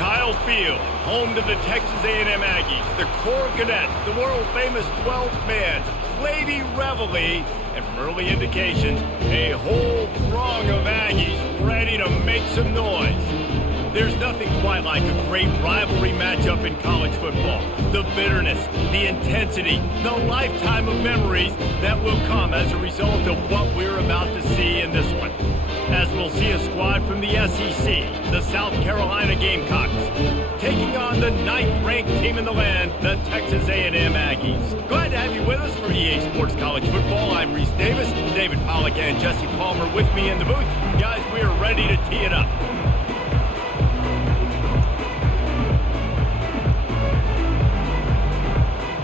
Kyle Field, home to the Texas A&M Aggies, the Corps Cadets, the world-famous 12th man, Lady Reveille, and from early indications, a whole throng of Aggies ready to make some noise. There's nothing quite like a great rivalry matchup in college football. The bitterness, the intensity, the lifetime of memories that will come as a result of what we're about to see in this one. As we'll see a squad from the SEC, the South Carolina Gamecocks, taking on the 9th-ranked team in the land, the Texas A&M Aggies. Glad to have you with us for EA Sports College Football. I'm Reese Davis, David Pollack and Jesse Palmer with me in the booth. Guys, we are ready to tee it up.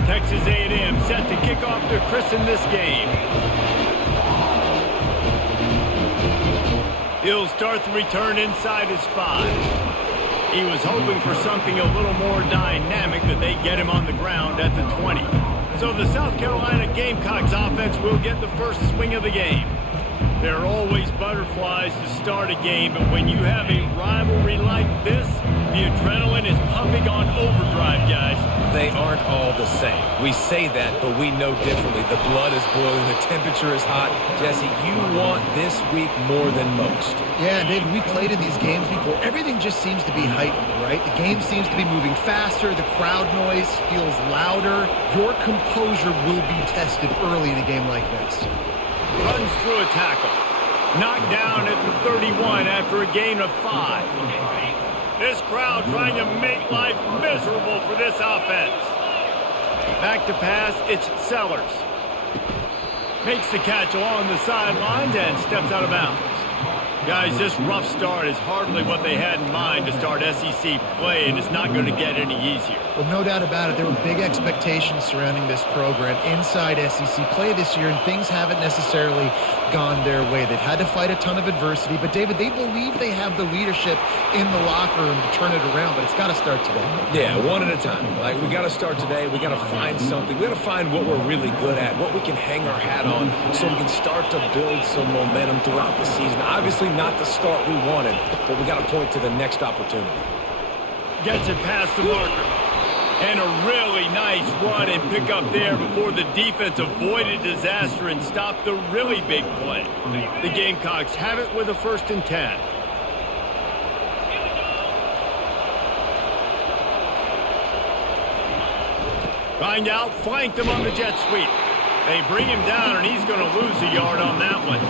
Texas A&M set to kick off to christen this game. He'll start the return inside his 5. He was hoping for something a little more dynamic, that they get him on the ground at the 20. So the South Carolina Gamecocks offense will get the first swing of the game. There are always butterflies to start a game, but when you have a rivalry like this, the adrenaline is pumping on overdrive, guys. They aren't all the same. We say that, but we know differently. The blood is boiling. The temperature is hot. Jesse, you want this week more than most. Yeah, David, we played in these games before. Everything just seems to be heightened, right? The game seems to be moving faster. The crowd noise feels louder. Your composure will be tested early in a game like this. Runs through a tackle. Knocked down at the 31 after a gain of 5. This crowd trying to make life miserable for this offense. Back to pass, it's Sellers. Makes the catch along the sidelines and steps out of bounds. Guys, this rough start is hardly what they had in mind to start SEC play, and it's not going to get any easier. Well, no doubt about it. There were big expectations surrounding this program inside SEC play this year, and things haven't necessarily gone their way. They've had to fight a ton of adversity, but David, they believe they have the leadership in the locker room to turn it around, but it's got to start today. Yeah, one at a time. Like, we got to start today. We got to find something. We got to find what we're really good at, what we can hang our hat on, so we can start to build some momentum throughout the season. Obviously, not the start we wanted, but we got to point to the next opportunity. Gets it past the marker. And a really nice run and pick up there before the defense avoided disaster and stopped the really big play. The Gamecocks have it with a 1st and 10. Find out, flanked him on the jet sweep. They bring him down, and he's going to lose a yard on that one.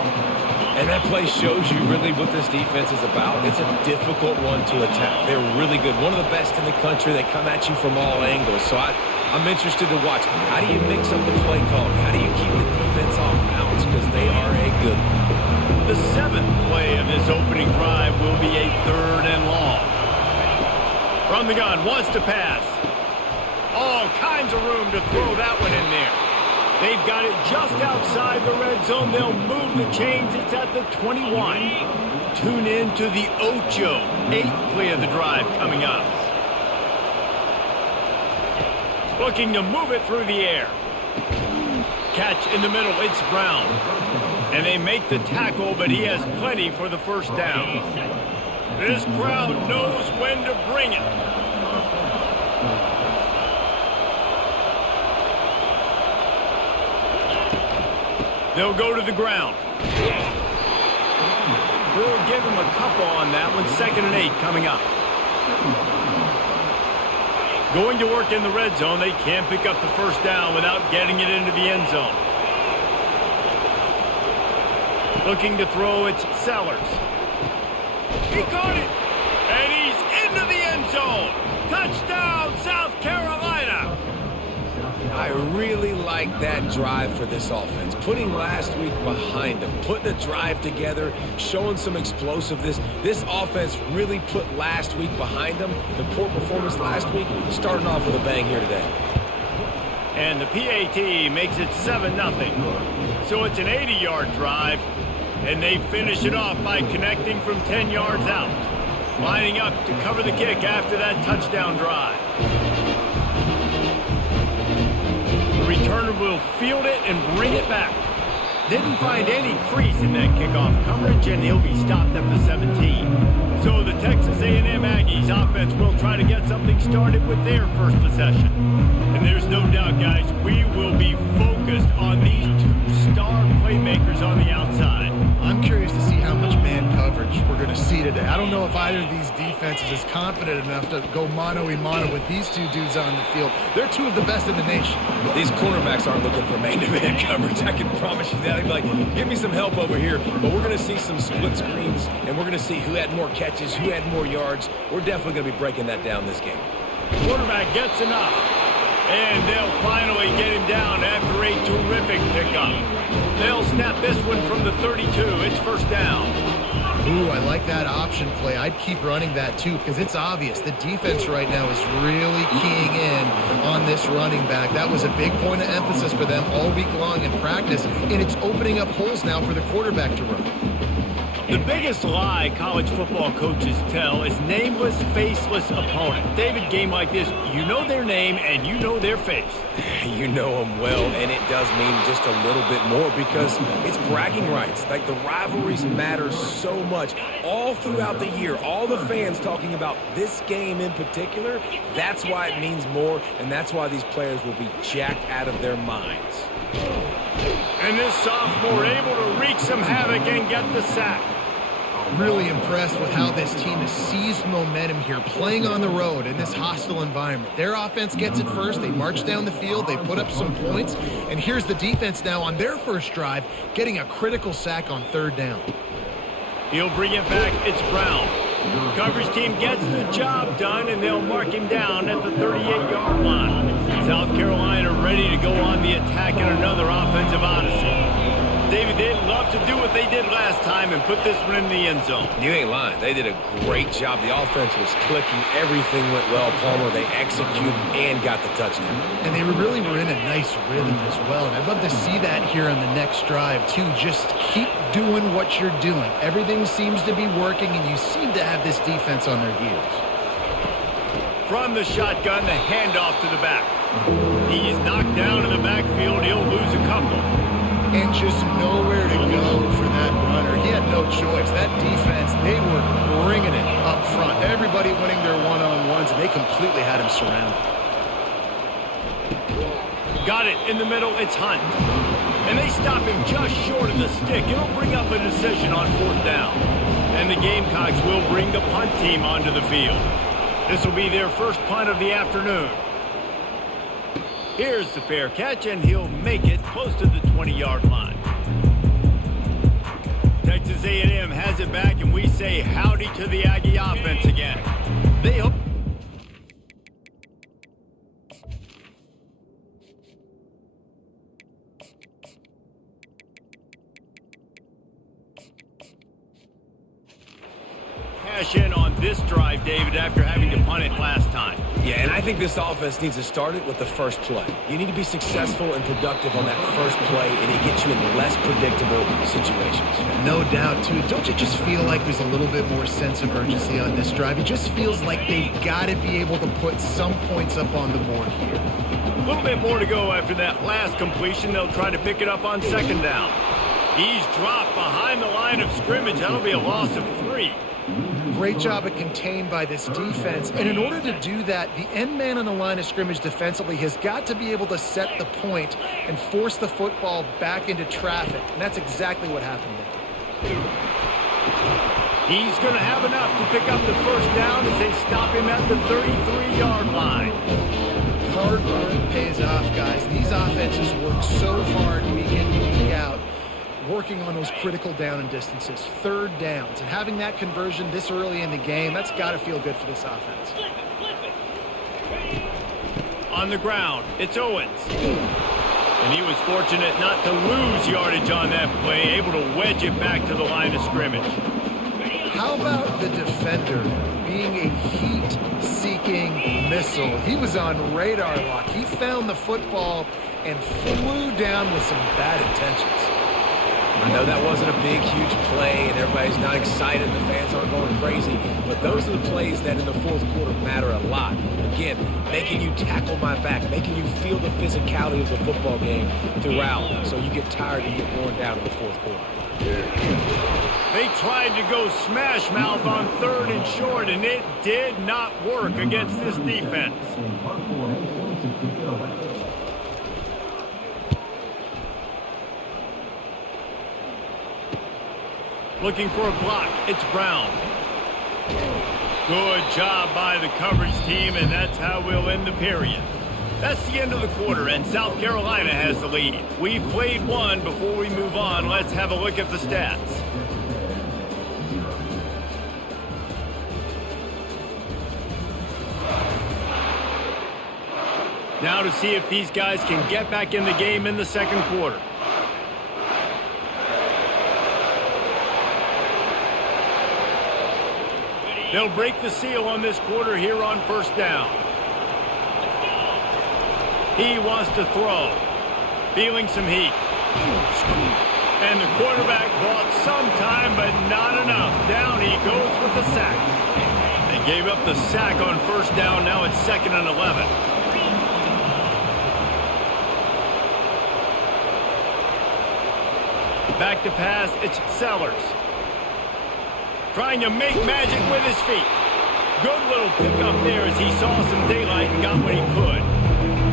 And that play shows you really what this defense is about. It's a difficult one to attack. They're really good. One of the best in the country. They come at you from all angles. So I'm interested to watch. How do you mix up the play calling? How do you keep the defense off balance? Because they are a good one. The 7th play of this opening drive will be a 3rd and long. From the gun, wants to pass. All kinds of room to throw that one in there. They've got it just outside the red zone. They'll move the chains. It's at the 21. Tune in to the Ocho. 8th play of the drive coming up. Looking to move it through the air. Catch in the middle. It's Brown. And they make the tackle, but he has plenty for the 1st down. This crowd knows when to bring it. They'll go to the ground. We'll give him a couple on that one. 2nd and 8 coming up. Going to work in the red zone. They can't pick up the 1st down without getting it into the end zone. Looking to throw, it's Sellers. He caught it. And he's into the end zone. Touchdown, South Carolina. I really like that drive for this offense. Putting last week behind them, putting a drive together, showing some explosiveness. This offense really put last week behind them. The poor performance last week, starting off with a bang here today. And the PAT makes it 7-0. So it's an 80-yard drive, and they finish it off by connecting from 10 yards out. Lining up to cover the kick after that touchdown drive. The returner will field it and bring it back. Didn't find any crease in that kickoff coverage, and he'll be stopped at the 17. So the Texas A&M Aggies offense will try to get something started with their first possession. And there's no doubt, guys, we will be focused on these two star playmakers on the outside. I'm curious to see how much man coverage we're going to see today. I don't know if either of these defenses is confident enough to go mano-a-mano with these two dudes on the field. They're two of the best in the nation. These cornerbacks aren't looking for man-to-man coverage. I can promise you that. They'd be like, give me some help over here. But we're going to see some split screens, and we're going to see who had more catches, who had more yards. We're definitely going to be breaking that down this game. Quarterback gets enough. And they'll finally get him down after a terrific pickup. They'll snap this one from the 32. It's first down. Ooh, I like that option play. I'd keep running that too because it's obvious the defense right now is really keying in on this running back. That was a big point of emphasis for them all week long in practice, and it's opening up holes now for the quarterback to run. The biggest lie college football coaches tell is nameless, faceless opponent. David, game like this, you know their name and you know their face. You know them well, and it does mean just a little bit more because it's bragging rights. Like, the rivalries matter so much all throughout the year. All the fans talking about this game in particular, that's why it means more, and that's why these players will be jacked out of their minds. And this sophomore able to wreak some havoc and get the sack. Really impressed with how this team has seized momentum here, playing on the road in this hostile environment. Their offense gets it first. They march down the field. They put up some points. And here's the defense now on their first drive, getting a critical sack on third down. He'll bring it back. It's Brown. Coverage team gets the job done, and they'll mark him down at the 38-yard line. South Carolina ready to go on the attack in another offensive odyssey. David, they'd love to do what they did last time and put this one in the end zone. You ain't lying. They did a great job. The offense was clicking. Everything went well, Palmer. They executed and got the touchdown. And they really were in a nice rhythm as well. And I'd love to see that here on the next drive, too. Just keep doing what you're doing. Everything seems to be working, and you seem to have this defense on their heels. From the shotgun, the handoff to the back. He's knocked down in the backfield. He'll lose a couple. And just nowhere to go for that runner. He had no choice. That defense, they were bringing it up front. Everybody winning their one-on-ones, and they completely had him surrounded. Got it in the middle. It's Hunt. And they stop him just short of the stick. It'll bring up a decision on fourth down. And the Gamecocks will bring the punt team onto the field. This will be their first punt of the afternoon. Here's the fair catch, and he'll make it close to the 20-yard line. Texas A&M has it back, and we say howdy to the Aggie offense again. They hope... cash in on this drive, David, after having to punt it last time. Yeah, and I think this offense needs to start it with the first play. You need to be successful and productive on that first play, and it gets you in less predictable situations. No doubt, too. Don't you just feel like there's a little bit more sense of urgency on this drive? It just feels like they've got to be able to put some points up on the board here. A little bit more to go after that last completion. They'll try to pick it up on second down. He's dropped behind the line of scrimmage. That'll be a loss of 3. Great job at contained by this defense. And in order to do that, the end man on the line of scrimmage defensively has got to be able to set the point and force the football back into traffic. And that's exactly what happened there. He's going to have enough to pick up the first down as they stop him at the 33-yard line. Hard work pays off, guys. These offenses work so hard week in, week out, working on those critical down and distances, third downs, and having that conversion this early in the game, that's got to feel good for this offense. On the ground, it's Owens. And he was fortunate not to lose yardage on that play, able to wedge it back to the line of scrimmage. How about the defender being a heat-seeking missile? He was on radar lock. He found the football and flew down with some bad intentions. I know that wasn't a big, huge play, and everybody's not excited, the fans aren't going crazy, but those are the plays that in the fourth quarter matter a lot. Again, making you tackle my back, making you feel the physicality of the football game throughout, so you get tired and get worn down in the fourth quarter. They tried to go smash mouth on 3rd and short, and it did not work against this defense. Looking for a block. It's Brown. Good job by the coverage team, and that's how we'll end the period. That's the end of the quarter, and South Carolina has the lead. We've played one. Before we move on, let's have a look at the stats. Now to see if these guys can get back in the game in the second quarter. They'll break the seal on this quarter here on first down. He wants to throw. Feeling some heat. And the quarterback bought some time, but not enough. Down he goes with the sack. They gave up the sack on first down. Now it's 2nd and 11. Back to pass, it's Sellers. Trying to make magic with his feet. Good little pickup there as he saw some daylight and got what he could.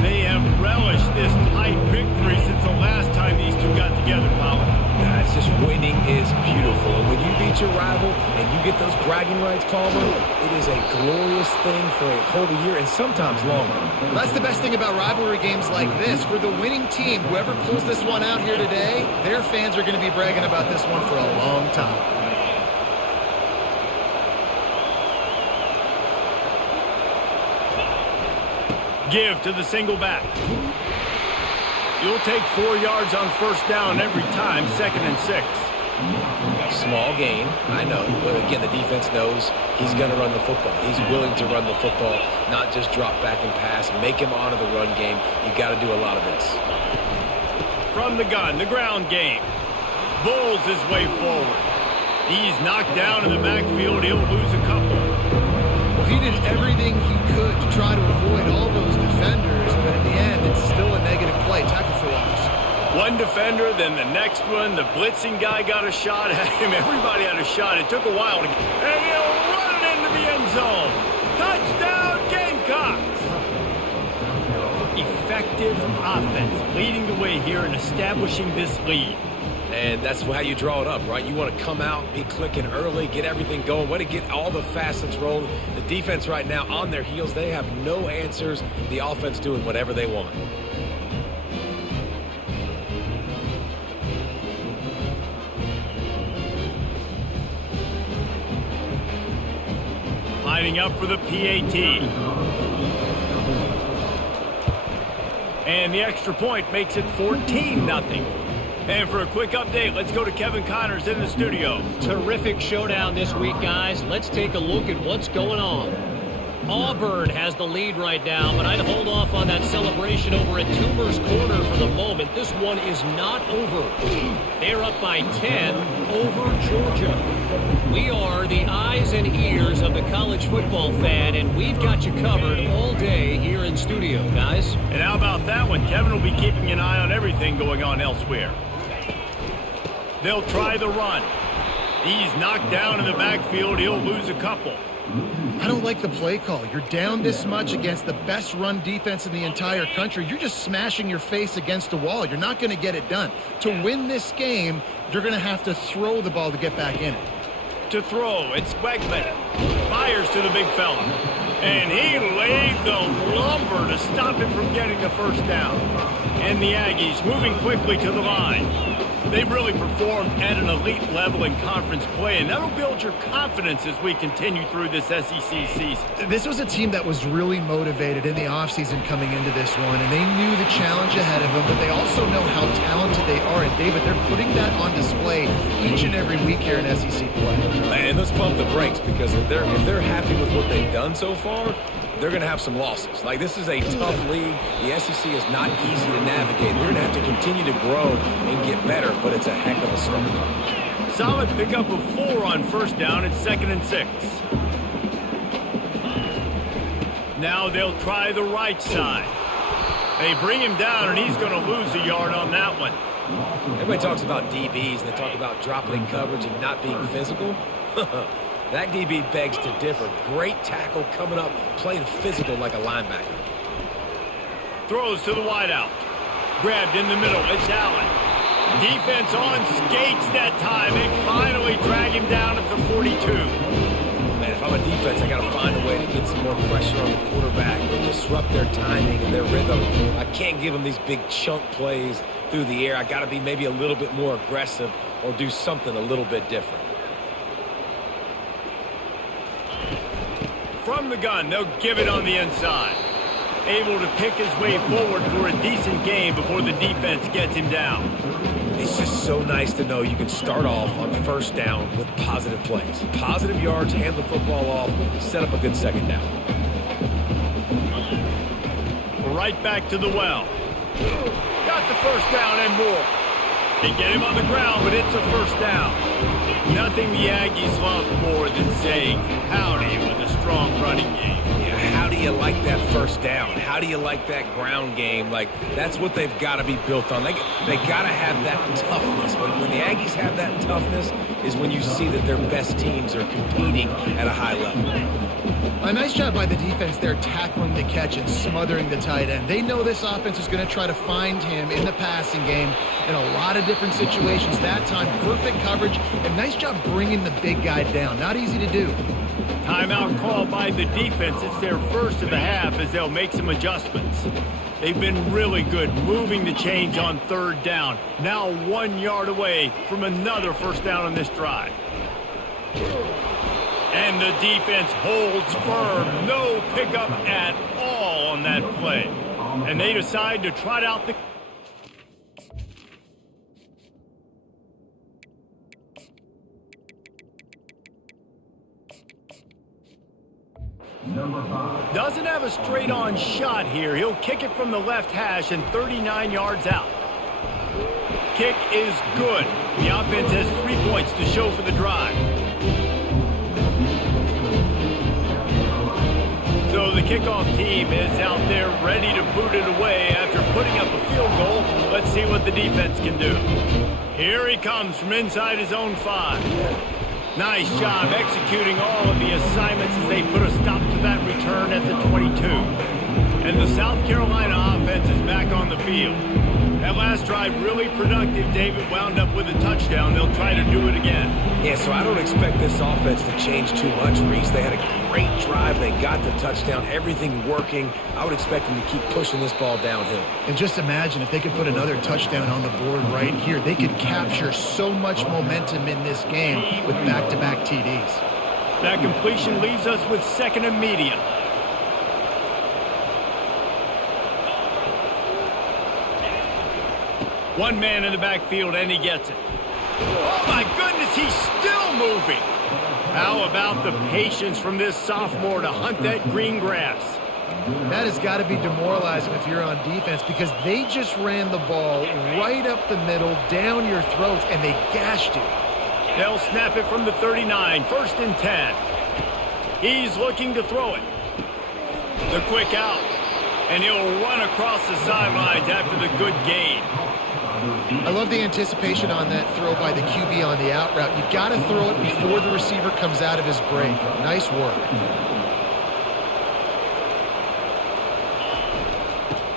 They have relished this tight victory since the last time these two got together, Powell. It's just winning is beautiful. And when you beat your rival and you get those bragging rights, Palmer, it is a glorious thing for a whole year and sometimes longer. Well, that's the best thing about rivalry games like this. For the winning team, whoever pulls this one out here today, their fans are going to be bragging about this one for a long time. Give to the single back. You'll take 4 yards on first down every time, 2nd and 6. Small gain, I know. But again, the defense knows he's going to run the football. He's willing to run the football, not just drop back and pass. Make him honor the run game. You got to do a lot of this. From the gun, the ground game. Bulls his way forward. He's knocked down in the backfield. He'll lose a couple. Well, he did everything he could to try to avoid all those defenders, but in the end, it's still a negative play. Tackle for loss. One defender, then the next one. The blitzing guy got a shot at him. Everybody had a shot. It took a while to get. And he'll run it into the end zone. Touchdown, Gamecocks! Effective offense, leading the way here and establishing this lead. And that's how you draw it up, right? You want to come out, be clicking early, get everything going, want to get all the facets rolling. The defense right now on their heels, they have no answers. The offense doing whatever they want. Lining up for the PAT. And the extra point makes it 14-0. And for a quick update, let's go to Kevin Connors in the studio. Terrific showdown this week, guys. Let's take a look at what's going on. Auburn has the lead right now, but I'd hold off on that celebration over at Toomer's Corner for the moment. This one is not over. They're up by 10 over Georgia. We are the eyes and ears of the college football fan, and we've got you covered all day here in studio, guys. And how about that one? Kevin will be keeping an eye on everything going on elsewhere. They'll try the run. He's knocked down in the backfield. He'll lose a couple. I don't like the play call. You're down this much against the best run defense in the entire country. You're just smashing your face against the wall. You're not going to get it done. To win this game, you're going to have to throw the ball to get back in it. To throw, it's Wegman. Fires to the big fella. And he laid the lumber to stop him from getting the first down. And the Aggies moving quickly to the line. They've really performed at an elite level in conference play, and that'll build your confidence as we continue through this SEC season. This was a team that was really motivated in the offseason coming into this one, and they knew the challenge ahead of them, but they also know how talented they are. And, David, they're putting that on display each and every week here in SEC play. And let's pump the brakes, because if they're happy with what they've done so far, they're going to have some losses. Like, this is a tough league. The SEC is not easy to navigate. They're going to have to continue to grow and get better, but it's a heck of a start. Solid pickup of 4 on first down. It's 2nd and 6. Now they'll try the right side. They bring him down, and he's going to lose a yard on that one. Everybody talks about DBs, and they talk about dropping in coverage and not being physical. That DB begs to differ. Great tackle coming up, playing physical like a linebacker. Throws to the wideout. Grabbed in the middle. It's Allen. Defense on skates that time. They finally drag him down at the 42. Man, if I'm a defense, I got to find a way to get some more pressure on the quarterback or disrupt their timing and their rhythm. I can't give them these big chunk plays through the air. I got to be maybe a little bit more aggressive or do something a little bit different. From the gun, they'll give it on the inside. Able to pick his way forward for a decent gain before the defense gets him down. It's just so nice to know you can start off on first down with positive plays. Positive yards, hand the football off, set up a good second down. Right back to the well. Got the first down and more. They get him on the ground, but it's a first down. Nothing the Aggies love more than saying howdy with a strong running game. Yeah, how do you like that first down? How do you like that ground game? Like, that's what they've got to be built on. They got to have that toughness. When the Aggies have that toughness is when you see that their best teams are competing at a high level. A nice job by the defense there tackling the catch and smothering the tight end. They know this offense is going to try to find him in the passing game in a lot of different situations. That time, perfect coverage, and nice job bringing the big guy down. Not easy to do. Timeout call by the defense. It's their first of the half as they'll make some adjustments. They've been really good moving the chains on third down. Now 1 yard away from another first down on this drive. And the defense holds firm. No pickup at all on that play. And they decide to trot out the... Doesn't have a straight-on shot here. He'll kick it from the left hash and 39 yards out. Kick is good. The offense has 3 points to show for the drive. So the kickoff team is out there ready to boot it away after putting up a field goal. Let's see what the defense can do. Here he comes from inside his own 5. Nice job executing all of the assignments as they put a stop to that return at the 22. And the South Carolina offense is back on the field. That last drive really productive. David wound up with a touchdown. They'll try to do it again. Yeah, so I don't expect this offense to change too much, Reese. They had a great drive. They got the touchdown. Everything working. I would expect them to keep pushing this ball downhill. And just imagine if they could put another touchdown on the board right here. They could capture so much momentum in this game with back-to-back TDs. That completion leaves us with 2nd and medium. One man in the backfield, and he gets it. Oh, my goodness, he's still moving. How about the patience from this sophomore to hunt that green grass? That has got to be demoralizing if you're on defense because they just ran the ball right up the middle, down your throats, and they gashed you. They'll snap it from the 39, 1st and 10. He's looking to throw it. The quick out, and he'll run across the sidelines after the good gain. I love the anticipation on that throw by the QB on the out route. You got to throw it before the receiver comes out of his break. Nice work.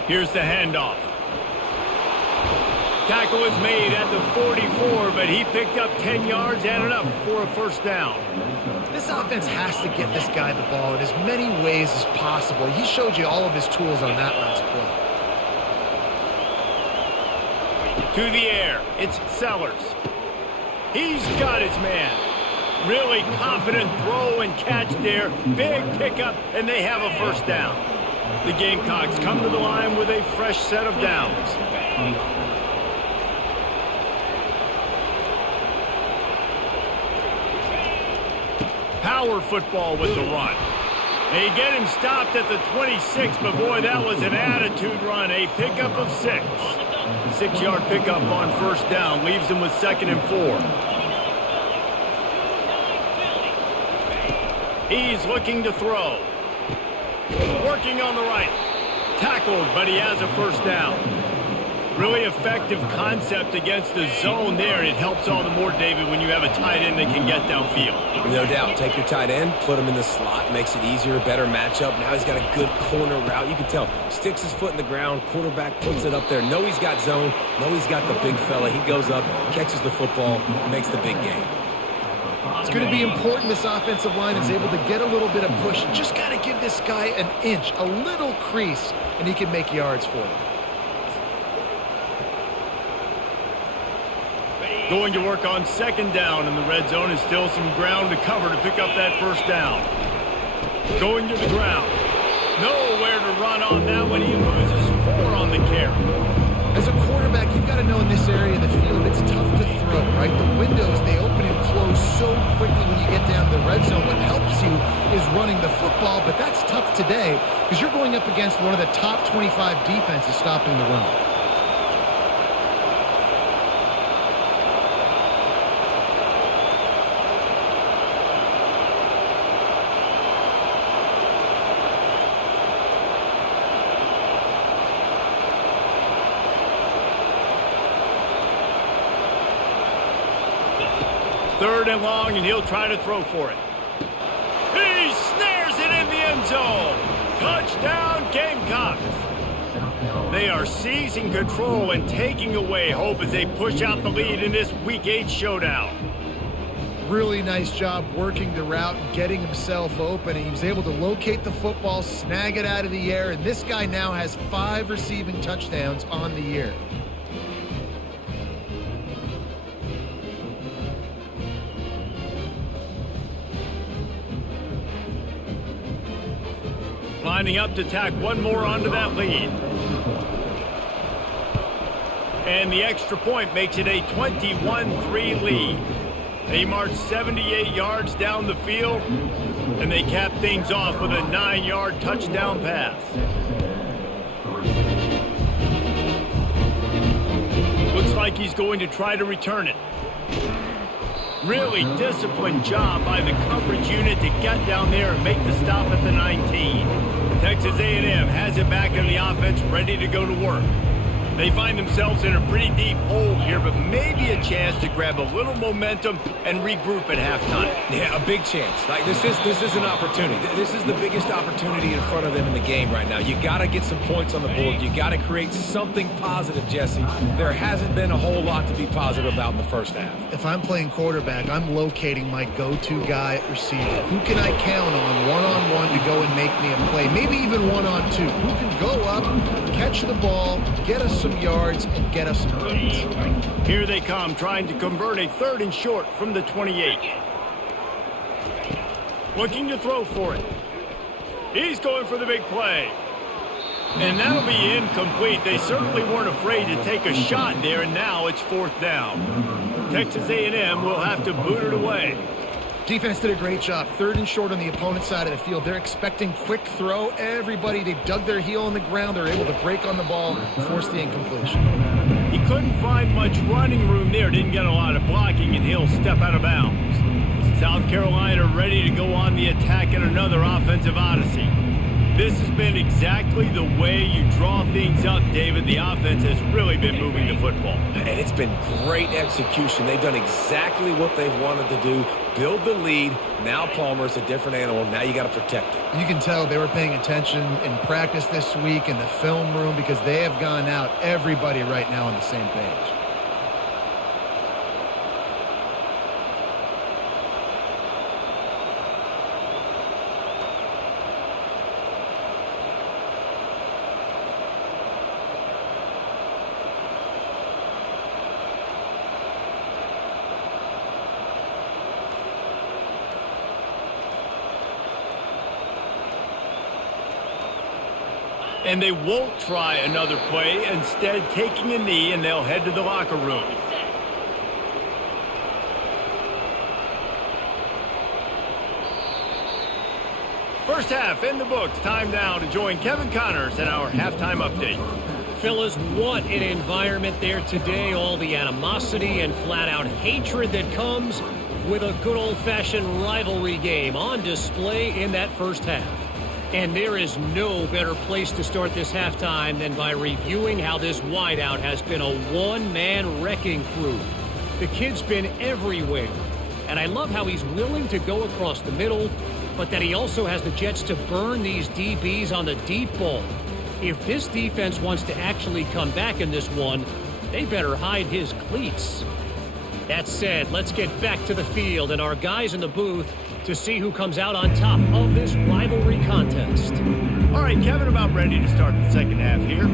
Here's the handoff. Tackle is made at the 44, but he picked up 10 yards and enough for a first down. This offense has to get this guy the ball in as many ways as possible. He showed you all of his tools on that last play. To the air, it's Sellers. He's got his man. Really confident throw and catch there. Big pickup, and they have a first down. The Gamecocks come to the line with a fresh set of downs. Power football with the run. They get him stopped at the 26, but boy, that was an attitude run. A pickup of 6. 6-yard pickup on first down leaves him with 2nd and 4. He's looking to throw. Working on the right. Tackled, but he has a first down. Really effective concept against the zone there. It helps all the more, David, when you have a tight end that can get downfield. No doubt. Take your tight end, put him in the slot, makes it easier, better matchup. Now he's got a good corner route. You can tell. Sticks his foot in the ground. Quarterback puts it up there. Know he's got zone. Know he's got the big fella. He goes up, catches the football, makes the big game. It's going to be important this offensive line is able to get a little bit of push. Just got to give this guy an inch, a little crease, and he can make yards for it. Going to work on 2nd down in the red zone, and still some ground to cover to pick up that first down. Going to the ground. Nowhere to run on that one. He loses 4 on the carry. As a quarterback, you've got to know in this area of the field, it's tough to throw, right? The windows, they open and close so quickly when you get down to the red zone. What helps you is running the football, but that's tough today because you're going up against one of the top 25 defenses stopping the run. Third and long, and he'll try to throw for it. He snares it in the end zone. Touchdown, Gamecocks. They are seizing control and taking away hope as they push out the lead in this Week 8 showdown. Really nice job working the route and getting himself open. He was able to locate the football, snag it out of the air, and this guy now has 5 receiving touchdowns on the year. Lining up to tack one more onto that lead. And the extra point makes it a 21-3 lead. They march 78 yards down the field, and they cap things off with a 9-yard touchdown pass. Looks like he's going to try to return it. Really disciplined job by the coverage unit to get down there and make the stop at the 19. Texas A&M has it back in the offense, ready to go to work. They find themselves in a pretty deep hole here, but maybe a chance to grab a little momentum and regroup at halftime. Yeah, a big chance. Like this is an opportunity. This is the biggest opportunity in front of them in the game right now. You got to get some points on the board. You got to create something positive, Jesse. There hasn't been a whole lot to be positive about in the first half. If I'm playing quarterback, I'm locating my go-to guy at receiver. Who can I count on one-on-one to go and make me a play? Maybe even one-on-two. Who can go up, catch the ball, get us some yards, and get us some points. Here they come, trying to convert a 3rd and short from the 28. Looking to throw for it. He's going for the big play. And that'll be incomplete. They certainly weren't afraid to take a shot there, and now it's 4th down. Texas A&M will have to boot it away. Defense did a great job. 3rd and short on the opponent's side of the field. They're expecting quick throw. Everybody, they dug their heel on the ground. They're able to break on the ball, force the incompletion. He couldn't find much running room there. Didn't get a lot of blocking, and he'll step out of bounds. South Carolina ready to go on the attack in another offensive odyssey. This has been exactly the way you draw things up, David. The offense has really been moving the football. And it's been great execution. They've done exactly what they've wanted to do. Build the lead. Now Palmer's a different animal. Now you got to protect it. You can tell they were paying attention in practice this week in the film room because they have gone out, everybody right now on the same page. And they won't try another play, instead taking a knee, and they'll head to the locker room. First half in the books. Time now to join Kevin Connors in our halftime update. Fellas, what an environment there today. All the animosity and flat-out hatred that comes with a good old-fashioned rivalry game on display in that first half. And there is no better place to start this halftime than by reviewing how this wideout has been a one-man wrecking crew. The kid's been everywhere. And I love how he's willing to go across the middle, but that he also has the jets to burn these DBs on the deep ball. If this defense wants to actually come back in this one, they better hide his cleats. That said, let's get back to the field and our guys in the booth to see who comes out on top of this rivalry contest. All right, Kevin, about ready to start the second half here.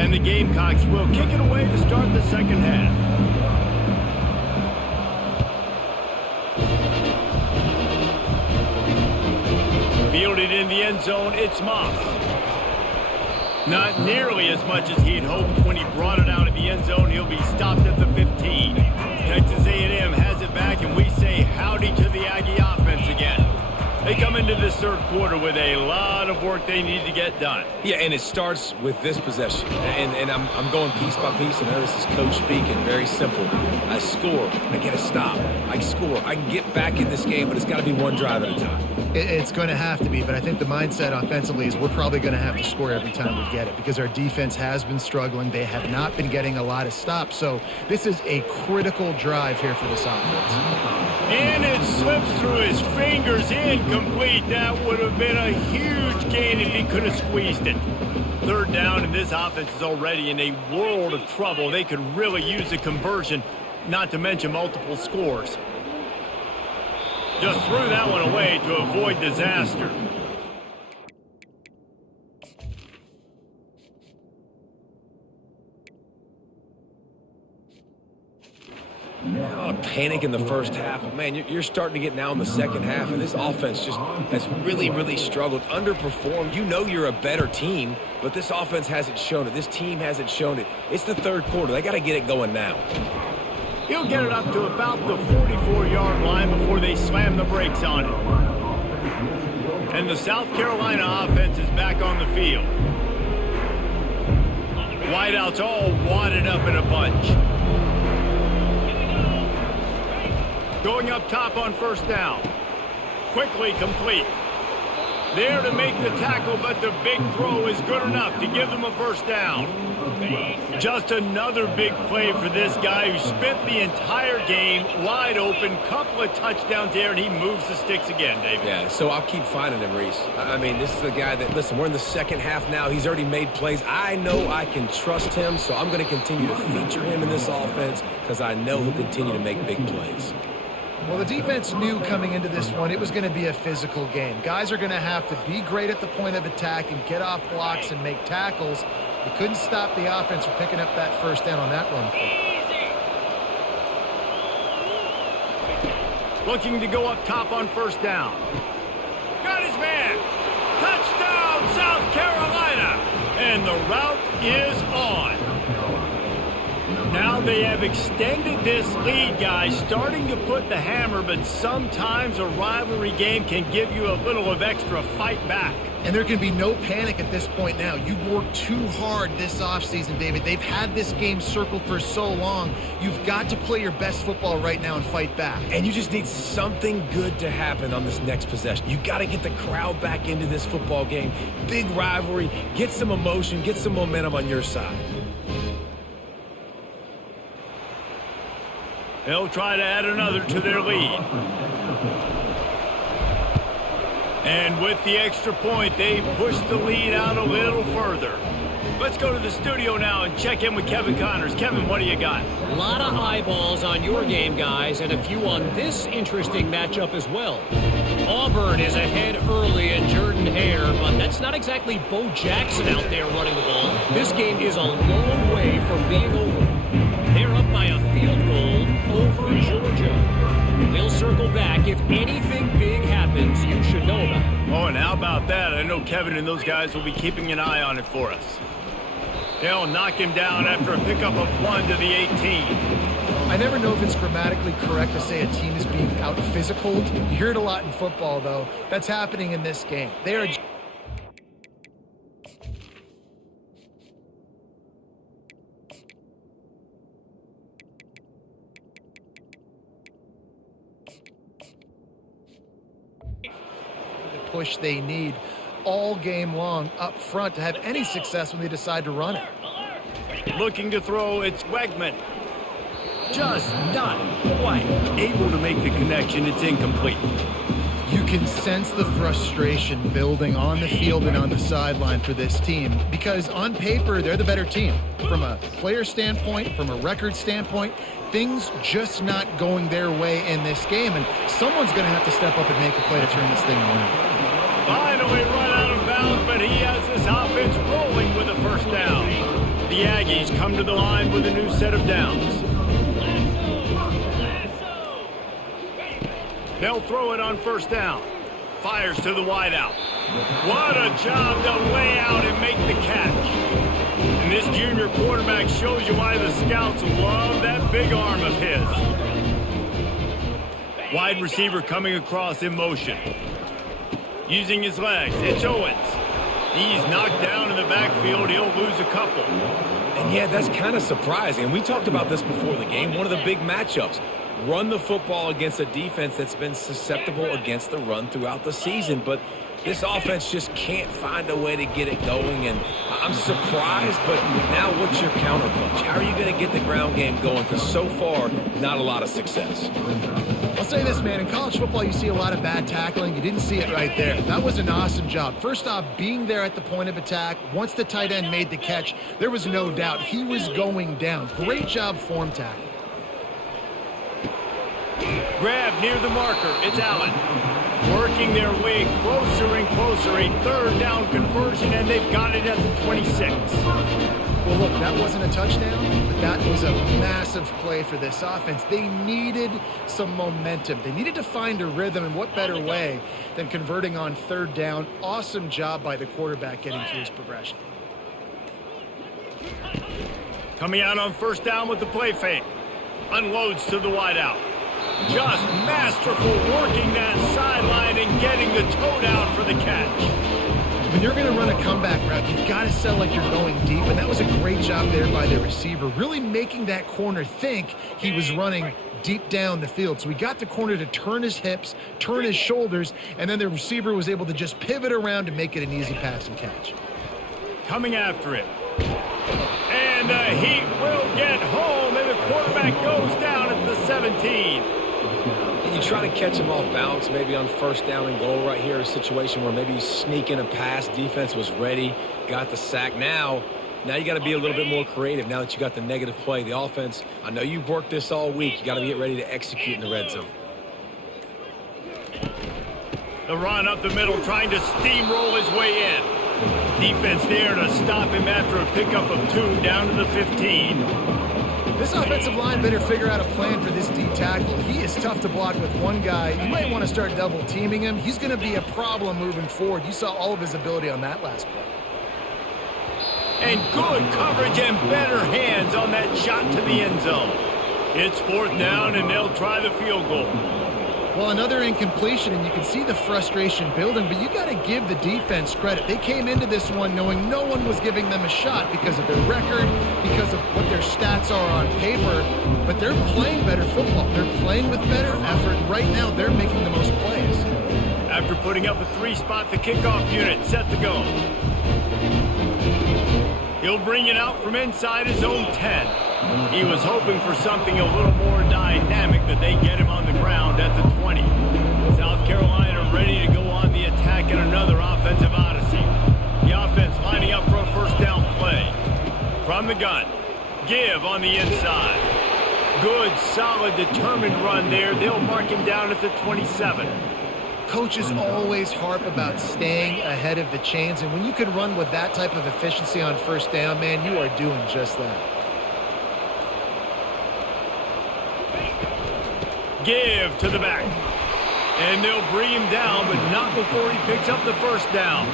And the Gamecocks will kick it away to start the second half. Fielded in the end zone, it's Moss. Not nearly as much as he'd hoped when he brought it out of the end zone. He'll be stopped at the 15. Texas A&M has it back, and we say howdy to the Aggie offense again. They come into this third quarter with a lot of work they need to get done. Yeah, and it starts with this possession. And I'm going piece by piece, and this is coach speaking. Very simple. I score. I get a stop. I score. I can get back in this game, but it's got to be one drive at a time. It's going to have to be, but I think the mindset offensively is we're probably going to have to score every time we get it because our defense has been struggling. They have not been getting a lot of stops, so this is a critical drive here for this offense. And it slips through his fingers, incomplete. That would have been a huge gain if he could have squeezed it. Third down, and this offense is already in a world of trouble. They could really use a conversion, not to mention multiple scores. Just threw that one away to avoid disaster. Panic in the first half. Man, you're starting to get now in the second half, and this offense just has really struggled, underperformed. You know you're a better team, but this offense hasn't shown it. This team hasn't shown it. It's the third quarter. They got to get it going now. He'll get it up to about the 44-yard line before they slam the brakes on it. And the South Carolina offense is back on the field. Wideouts all wadded up in a bunch. Going up top on first down. Quickly complete. There to make the tackle, but the big throw is good enough to give them a first down. Just another big play for this guy who spent the entire game wide open. Couple of touchdowns there, and he moves the sticks again, David. Yeah, so I'll keep finding him, Reese. I mean, this is the guy that, listen, we're in the second half now. He's already made plays. I know I can trust him, so I'm going to continue to feature him in this offense because I know he'll continue to make big plays. Well, the defense knew coming into this one it was going to be a physical game. Guys are going to have to be great at the point of attack and get off blocks and make tackles. You couldn't stop the offense from picking up that first down on that run play. Looking to go up top on first down. Got his man. Touchdown, South Carolina. And the route is on. Now they have extended this lead, guys, starting to put the hammer, but sometimes a rivalry game can give you a little of extra fight back. And there can be no panic at this point now. You've worked too hard this offseason, David. They've had this game circled for so long. You've got to play your best football right now and fight back. And you just need something good to happen on this next possession. You got to get the crowd back into this football game. Big rivalry. Get some emotion. Get some momentum on your side. They'll try to add another to their lead. And with the extra point, they push the lead out a little further. Let's go to the studio now and check in with Kevin Connors. Kevin, what do you got? A lot of eyeballs on your game, guys, and a few on this interesting matchup as well. Auburn is ahead early in Jordan Hare, but that's not exactly Bo Jackson out there running the ball. This game is a long way from being over. They're up by a field goal over Georgia. We'll circle back. If anything big happens, you should know about it. Oh, and how about that? I know Kevin and those guys will be keeping an eye on it for us. They'll knock him down after a pickup of 1 to the 18. I never know if it's grammatically correct to say a team is being out-physicaled. You hear it a lot in football, though. That's happening in this game. They are... the push they need all game long up front to have any success when they decide to run it. Looking to throw, it's Wegman. Just not quite able to make the connection. It's incomplete. You can sense the frustration building on the field and on the sideline for this team because on paper, they're the better team. From a player standpoint, from a record standpoint, things just not going their way in this game, and someone's going to have to step up and make a play to turn this thing around. Finally run out of bounds, but he has this offense rolling with a first down. The Aggies come to the line with a new set of downs. They'll throw it on first down. Fires to the wideout. What a job to lay out and make the catch. And this junior quarterback shows you why the scouts love that big arm of his. Wide receiver coming across in motion. Using his legs, it's Owens. He's knocked down in the backfield. He'll lose a couple. And yeah, that's kind of surprising. We talked about this before the game. One of the big matchups. Run the football against a defense that's been susceptible against the run throughout the season. But this offense just can't find a way to get it going. And I'm surprised, but now what's your counterpunch? How are you going to get the ground game going? Because so far, not a lot of success. I'll say this, man. In college football, you see a lot of bad tackling. You didn't see it right there. That was an awesome job. First off, being there at the point of attack. Once the tight end made the catch, there was no doubt he was going down. Great job form tackle. Grab near the marker. It's Allen. Working their way closer and closer. A third down conversion, and they've got it at the 26. Well, look, that wasn't a touchdown, but that was a massive play for this offense. They needed some momentum. They needed to find a rhythm, and what better way than converting on third down. Awesome job by the quarterback getting through his progression. Coming out on first down with the play fake. Unloads to the wideout. Just masterful working that sideline and getting the toe down for the catch. When you're going to run a comeback route, you've got to sell like you're going deep, and that was a great job there by the receiver, really making that corner think he was running deep down the field. So he got the corner to turn his hips, turn his shoulders, and then the receiver was able to just pivot around and make it an easy pass and catch. Coming after it. And the Heat will get home, and the quarterback goes down at the 17. And you try to catch him off balance, maybe on first down and goal right here, a situation where maybe you sneak in a pass, defense was ready, got the sack. Now you got to be a little bit more creative now that you got the negative play. The offense, I know you've worked this all week. You got to get ready to execute in the red zone. The run up the middle, trying to steamroll his way in. Defense there to stop him after a pickup of 2 down to the 15. This offensive line better figure out a plan for this D tackle. He is tough to block with one guy. You might want to start double teaming him. He's going to be a problem moving forward. You saw all of his ability on that last play. And good coverage and better hands on that shot to the end zone. It's fourth down, and they'll try the field goal. Well, another incompletion, and you can see the frustration building, but you got to give the defense credit. They came into this one knowing no one was giving them a shot because of their record, because of what their stats are on paper, but they're playing better football. They're playing with better effort. Right now, they're making the most plays. After putting up a 3-spot, the kickoff unit set to go. He'll bring it out from inside his own 10. He was hoping for something a little more dynamic, but they get him on the ground at the 20. South Carolina ready to go on the attack in another offensive odyssey. The offense lining up for a first down play. From the gun, Give on the inside. Good, solid, determined run there. They'll mark him down at the 27. Coaches always harp about staying ahead of the chains, and when you can run with that type of efficiency on first down, man, you are doing just that. Give to the back. And they'll bring him down, but not before he picks up the first down.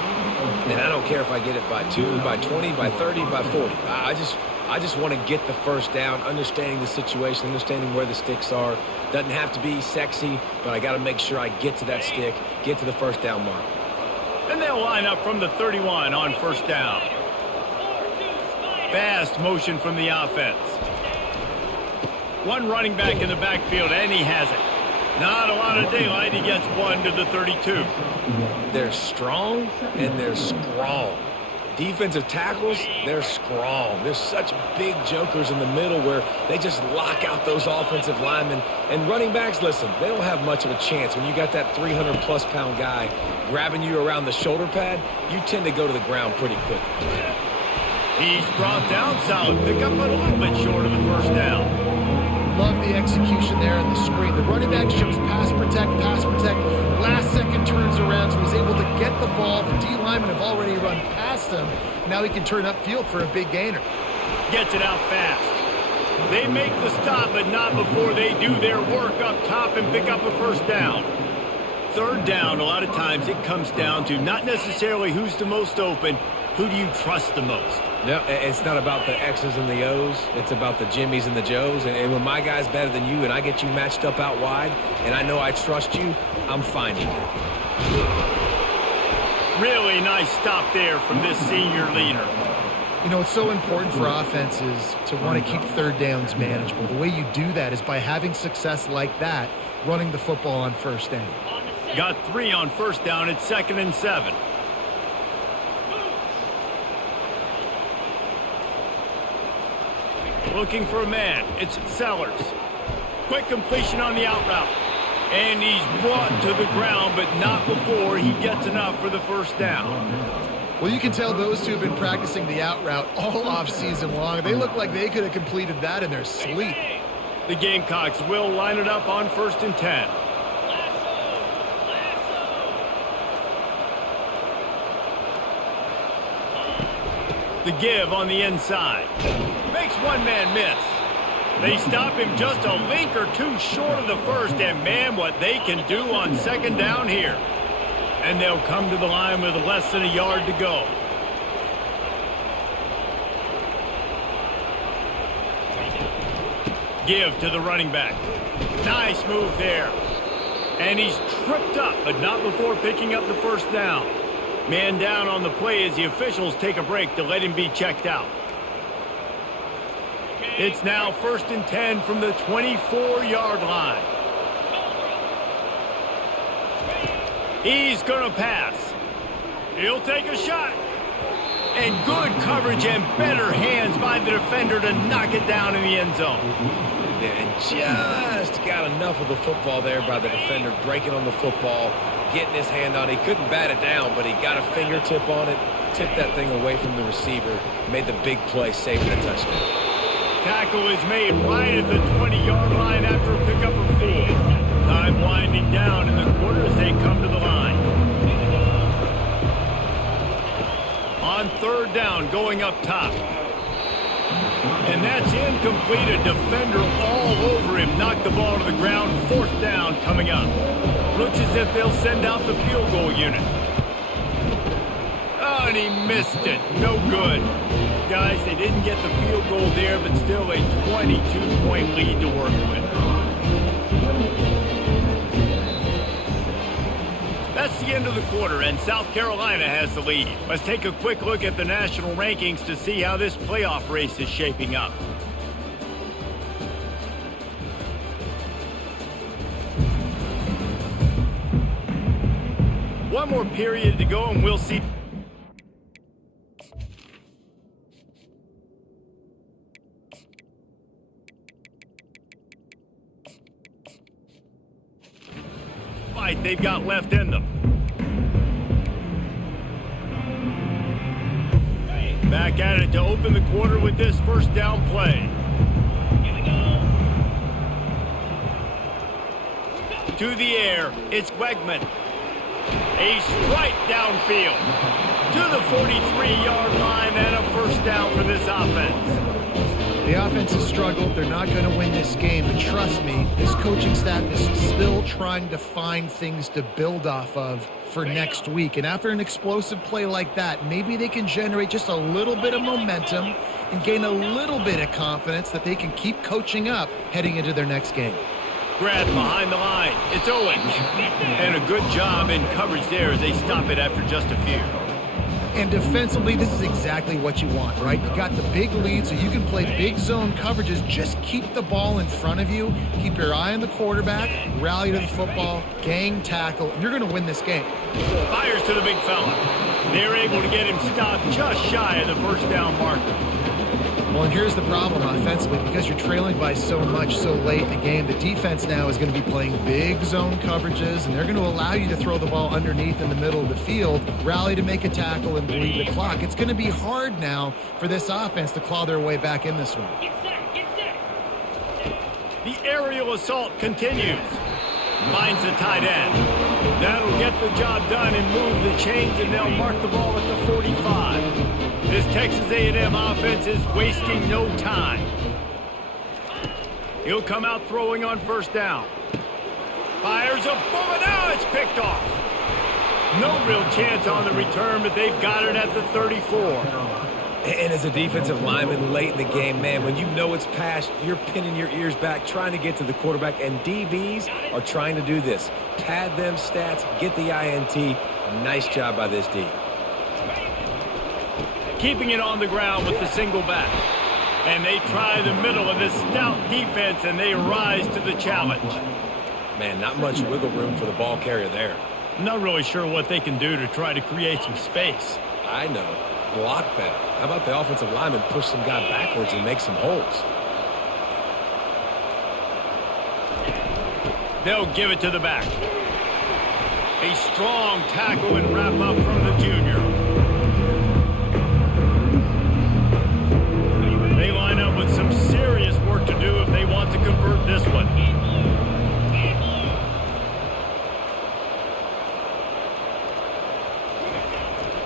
And I don't care if I get it by 2, by 20, by 30, by 40. I just want to get the first down, understanding the situation, understanding where the sticks are. Doesn't have to be sexy, but I got to make sure I get to that stick, get to the first down mark. And they'll line up from the 31 on first down. Fast motion from the offense. One running back in the backfield, and he has it. Not a lot of daylight. He gets one to the 32. They're strong, and they're strong. Defensive tackles, they're strong. There's such big jokers in the middle where they just lock out those offensive linemen. And running backs, listen, they don't have much of a chance. When you got that 300-plus pound guy grabbing you around the shoulder pad, you tend to go to the ground pretty quickly. He's brought down solid. Pick up a little bit short of the first down. Love the execution there on the screen. The running back shows pass protect. Last second turns around, so he's able to get the ball. The D linemen have already run past him. Now he can turn upfield for a big gainer. Gets it out fast. They make the stop, but not before they do their work up top and pick up a first down. Third down, a lot of times it comes down to not necessarily who's the most open, who do you trust the most? No, it's not about the X's and the O's. It's about the Jimmys and the Joes. And when my guy's better than you and I get you matched up out wide and I know I trust you, I'm finding you. Really nice stop there from this senior leader. You know, it's so important for offenses to want to keep third downs manageable. The way you do that is by having success like that, running the football on first down. Got 3 on first down. It's 2nd and 7. Looking for a man. It's Sellers. Quick completion on the out route. And he's brought to the ground, but not before he gets enough for the first down. Well, you can tell those two have been practicing the out route all off season long. They look like they could have completed that in their sleep. The Gamecocks will line it up on 1st and 10. The give on the inside. Makes one man miss. They stop him just a link or two short of the first, and man, what they can do on 2nd down here. And they'll come to the line with less than a yard to go. Give to the running back. Nice move there. And he's tripped up, but not before picking up the first down. Man down on the play as the officials take a break to let him be checked out. It's now 1st and 10 from the 24-yard line. He's going to pass. He'll take a shot. And good coverage and better hands by the defender to knock it down in the end zone. Yeah, and just got enough of the football there by the defender, breaking on the football, getting his hand on it. He couldn't bat it down, but he got a fingertip on it, tipped that thing away from the receiver, made the big play, saving the touchdown. Tackle is made right at the 20-yard line after a pickup of 4. Time winding down in the quarter as they come to the line. On 3rd down, going up top. And that's incomplete. A defender all over him. Knocked the ball to the ground. 4th down coming up. Looks as if they'll send out the field goal unit. Oh, and he missed it. No good. Guys, they didn't get the field goal there, but still a 22-point lead to work with. That's the end of the quarter, and South Carolina has the lead. Let's take a quick look at the national rankings to see how this playoff race is shaping up. One more period to go, and we'll see. They've got left in them. Back at it to open the quarter with this first down play. To the air, it's Wegman. A strike downfield to the 43-yard line and a first down for this offense. The offense has struggled. They're not going to win this game. But trust me, this coaching staff is still trying to find things to build off of for next week. And after an explosive play like that, maybe they can generate just a little bit of momentum and gain a little bit of confidence that they can keep coaching up heading into their next game. Grab behind the line. It's Owens. And a good job in coverage there as they stop it after just a few. And defensively, this is exactly what you want, right? You got the big lead, so you can play big zone coverages. Just keep the ball in front of you. Keep your eye on the quarterback. Rally to the football. Gang tackle. You're going to win this game. Fires to the big fella. They're able to get him stopped just shy of the first down marker. Well, and here's the problem offensively. Because you're trailing by so much so late in the game, the defense now is going to be playing big zone coverages, and they're going to allow you to throw the ball underneath in the middle of the field, rally to make a tackle, and bleed the clock. It's going to be hard now for this offense to claw their way back in this one. The aerial assault continues. Finds the tight end. That'll get the job done and move the chains, and they'll mark the ball at the 45. This Texas A&M offense is wasting no time. He'll come out throwing on first down. Fires a bullet. Now it's picked off. No real chance on the return, but they've got it at the 34. And as a defensive lineman late in the game, man, when you know it's past, you're pinning your ears back, trying to get to the quarterback, and DBs are trying to do this. Pad them stats, get the INT. Nice job by this D. Keeping it on the ground with the single back. And they try the middle of this stout defense, and they rise to the challenge. Man, not much wiggle room for the ball carrier there. Not really sure what they can do to try to create some space. I know. Block better. How about the offensive lineman push some guy backwards and make some holes? They'll give it to the back. A strong tackle and wrap up from the junior. They line up with some serious work to do if they want to convert this one.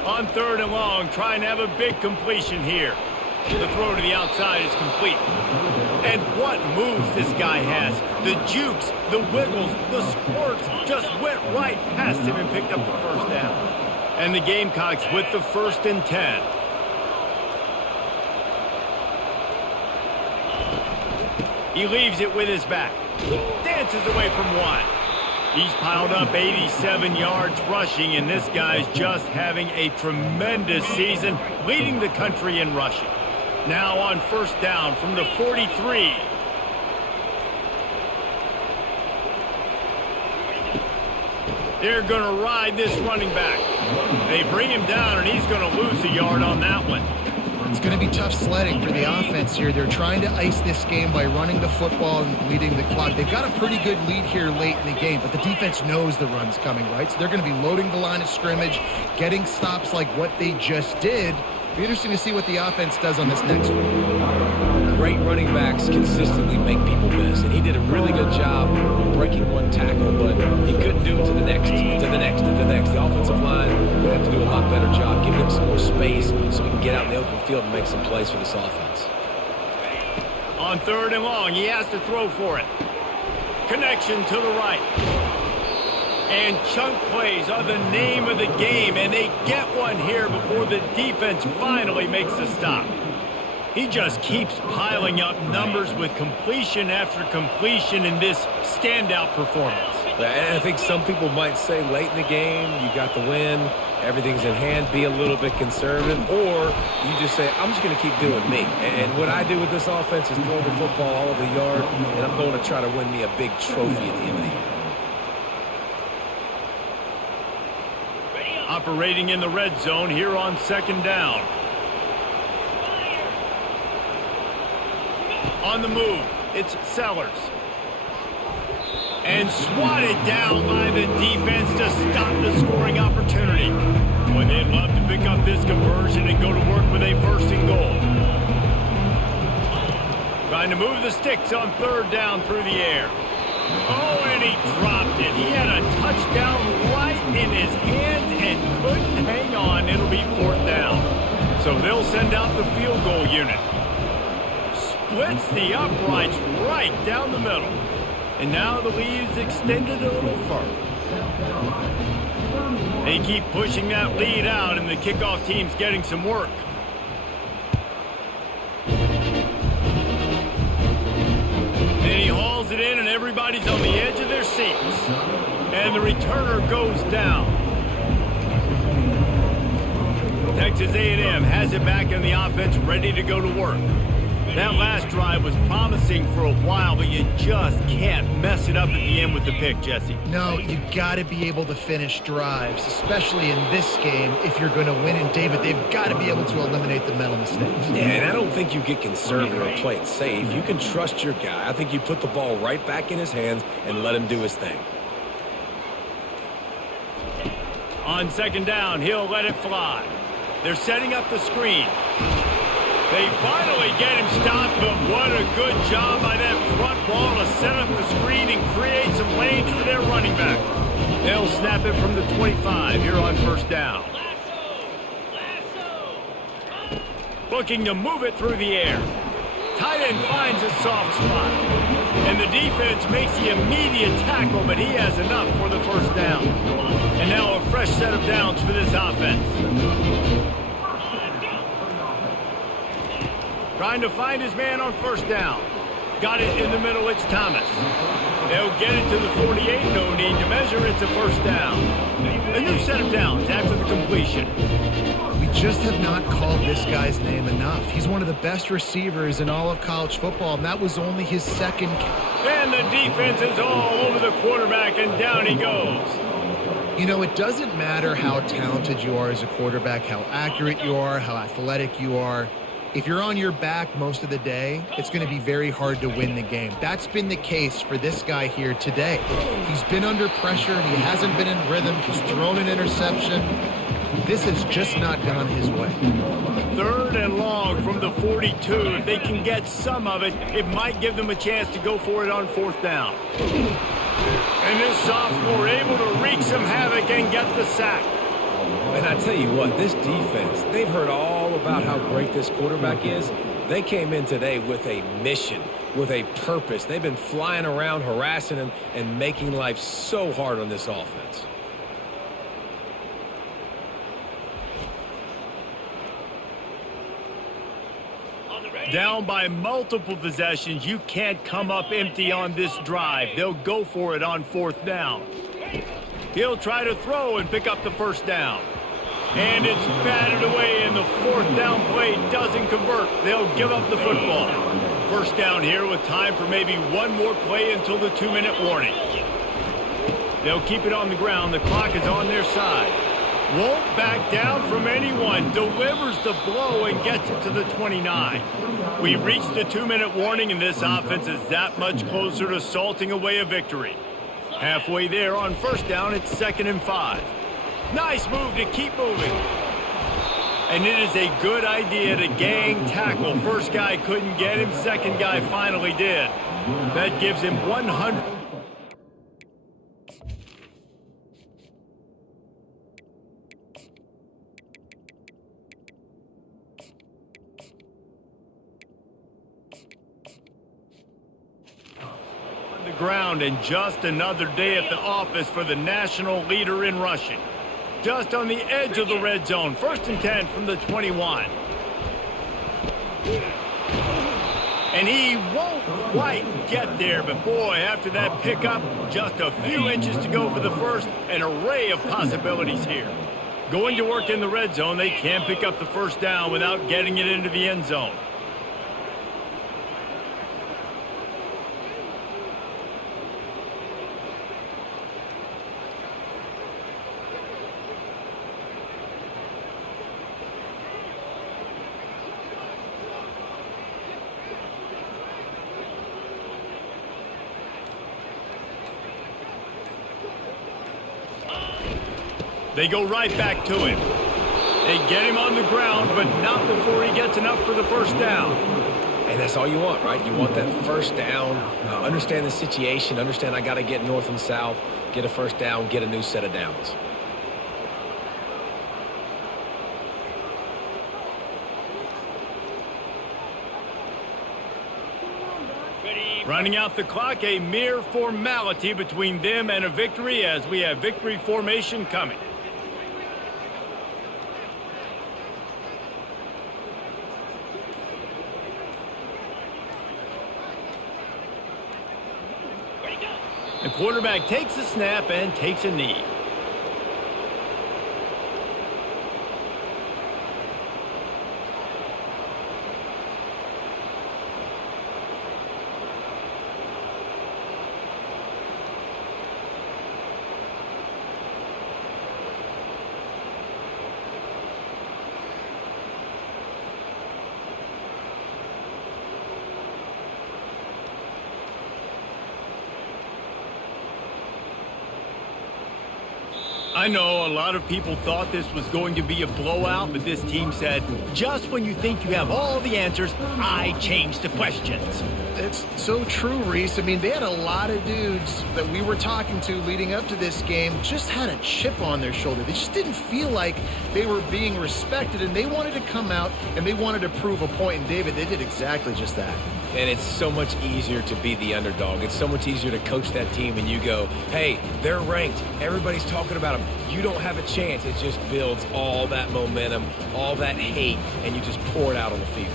On third and long, trying to have a big completion here. The throw to the outside is complete. And what moves this guy has. The jukes, the wiggles, the squirts just went right past him and picked up the first down. And the Gamecocks with the 1st and 10. He leaves it with his back. Dances away from one. He's piled up 87 yards rushing, and this guy's just having a tremendous season, leading the country in rushing. Now on first down from the 43. They're going to ride this running back. They bring him down, and he's going to lose a yard on that one. It's going to be tough sledding for the offense here. They're trying to ice this game by running the football and leading the clock. They've got a pretty good lead here late in the game, but the defense knows the run's coming, right? So they're going to be loading the line of scrimmage, getting stops like what they just did. It'll be interesting to see what the offense does on this next one. Great running backs consistently make people miss, and he did a really good job breaking one tackle, but he couldn't do it to the next, to the next, to the next. The offensive line will have to do a lot better job, giving him some more space so we can get out in the open field and make some plays for this offense. On third and long, he has to throw for it. Connection to the right. And chunk plays are the name of the game, and they get one here before the defense finally makes a stop. He just keeps piling up numbers with completion after completion in this standout performance. And I think some people might say late in the game, you got the win, everything's in hand, be a little bit conservative, or you just say, I'm just going to keep doing me. And what I do with this offense is throw the football all over the yard, and I'm going to try to win me a big trophy at the end of the year. Operating in the red zone here on second down. On the move, it's Sellers. And swatted down by the defense to stop the scoring opportunity. Boy, they'd love to pick up this conversion and go to work with a 1st and goal. Trying to move the sticks on third down through the air. Oh, and he dropped it. He had a touchdown right in his hands and couldn't hang on. It'll be 4th down. So they'll send out the field goal unit. splits the uprights right down the middle. And now the lead is extended a little further. They keep pushing that lead out, and the kickoff team's getting some work. And he hauls it in, and everybody's on the edge of their seats. And the returner goes down. Texas A&M has it back in the offense, ready to go to work. That last drive was promising for a while, but you just can't mess it up at the end with the pick, Jesse. No, you got to be able to finish drives, especially in this game if you're going to win. And, David, they've got to be able to eliminate the mental mistakes. Yeah, and I don't think you get conservative or play it safe. You can trust your guy. I think you put the ball right back in his hands and let him do his thing. On second down, he'll let it fly. They're setting up the screen. They finally get him stopped, but what a good job by that front ball to set up the screen and create some lanes for their running back. They'll snap it from the 25 here on first down. Looking to move it through the air. Tight end finds a soft spot. And the defense makes the immediate tackle, but he has enough for the first down. And now a fresh set of downs for this offense. Trying to find his man on first down. Got it in the middle, it's Thomas. They'll get it to the 48, no need to measure, it's a first down. A new set of downs after the completion. We just have not called this guy's name enough. He's one of the best receivers in all of college football, and that was only his second. And the defense is all over the quarterback, and down he goes. You know, it doesn't matter how talented you are as a quarterback, how accurate you are, how athletic you are. If you're on your back most of the day, it's going to be very hard to win the game. That's been the case for this guy here today. He's been under pressure. He hasn't been in rhythm. He's thrown an interception. This has just not gone his way. Third and long from the 42. If they can get some of it, it might give them a chance to go for it on fourth down. And this sophomore able to wreak some havoc and get the sack. And I tell you what, this defense, they've heard all about how great this quarterback is. They came in today with a mission, with a purpose. They've been flying around, harassing him, and making life so hard on this offense. Down by multiple possessions, you can't come up empty on this drive. They'll go for it on fourth down. He'll try to throw and pick up the first down. And it's batted away, and the fourth down play doesn't convert. They'll give up the football. First down here with time for maybe one more play until the 2-minute warning. They'll keep it on the ground. The clock is on their side. Won't back down from anyone. Delivers the blow and gets it to the 29. We reached the 2-minute warning, and this offense is that much closer to salting away a victory. Halfway there on first down, it's 2nd and 5. Nice move to keep moving. And it is a good idea to gang tackle. First guy couldn't get him. Second guy finally did. That gives him 100. The ground, and just another day at the office for the national leader in rushing. Just on the edge of the red zone. 1st and 10 from the 21. And he won't quite get there, but boy, after that pickup, just a few inches to go for the first. An array of possibilities here. Going to work in the red zone, they can't pick up the first down without getting it into the end zone. They go right back to him. They get him on the ground, but not before he gets enough for the first down. And that's all you want, right? You want that first down, understand the situation, understand I got to get north and south, get a first down, get a new set of downs. Running out the clock, a mere formality between them and a victory as we have victory formation coming. The quarterback takes a snap and takes a knee. I know a lot of people thought this was going to be a blowout, but this team said, just when you think you have all the answers, I change the questions. It's so true, Reese. I mean, they had a lot of dudes that we were talking to leading up to this game just had a chip on their shoulder. They just didn't feel like they were being respected, and they wanted to come out and they wanted to prove a point. And David, they did exactly just that. And it's so much easier to be the underdog. It's so much easier to coach that team and you go, hey, they're ranked. Everybody's talking about them. You don't have a chance. It just builds all that momentum, all that hate, and you just pour it out on the field.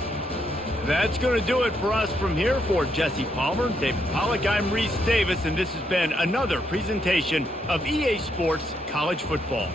That's going to do it for us from here. For Jesse Palmer, David Pollack, I'm Reese Davis, and this has been another presentation of EA Sports College Football.